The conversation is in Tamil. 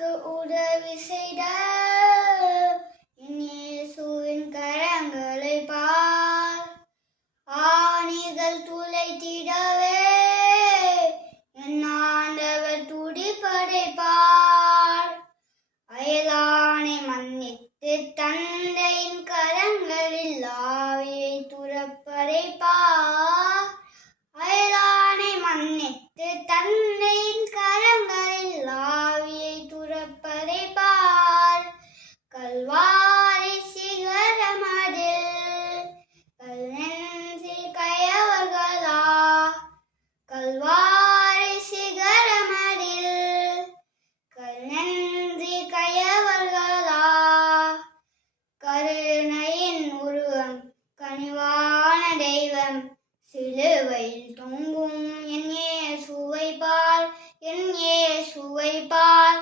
எனக்கு உதவி செய்த என் இயேசுவின் கரங்களை பார். ஆணிகள் துளைத்திடவே என் ஆண்டவர் துடிப்பதை பார். அயலானை மன்னித்து தந்தையின் கரங்களில் ஆவியை துறப்பதை பார். அயலானை மன்னித்து தந்தையின் கரங்களில் ஆவியை துறப்பதை பார். கல்வாரி சிகரமதில் கல் நெஞ்சில் கயவர்களா, கல்வாரி சிகரமதில் கல் நெஞ்சில் கயவர்களா. கருணையின் உருவம் கனிவான தெய்வம் சிலுவையில் தொங்கும் என் இயேசுவை பார், என் இயேசுவை பார்.